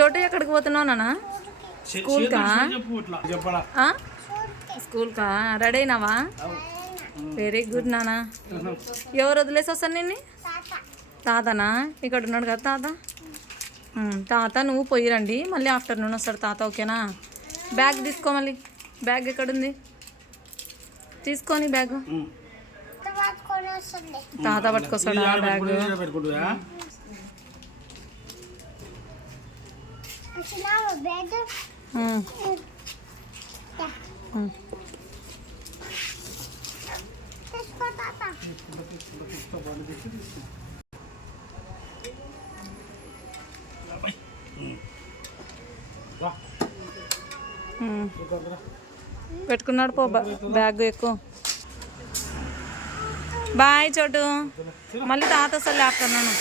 చోటు ఎక్కడికి పోతున్నావు నాన్న? స్కూల్కా? స్కూల్కా రెడీ అయినావా? వెరీ గుడ్ నాన్న. ఎవరు వదిలేసి వస్తాను నిన్ను? తాతనా? ఇక్కడ ఉన్నాడు కదా తాత. తాత నువ్వు పోయి రండి, మళ్ళీ ఆఫ్టర్నూన్ వస్తాడు తాత. ఓకేనా? బ్యాగ్ తీసుకో. మళ్ళీ బ్యాగ్ ఎక్కడుంది? తీసుకొని బ్యాగ్ తాత పట్టుకొస్తాడా బ్యాగ్? పెట్టుకున్నాడు పో బ్యాగ్ ఎక్కువ. బాయ్ చోటు, మళ్ళీ తాత వస్తాడు ఆఫ్టర్నూన్.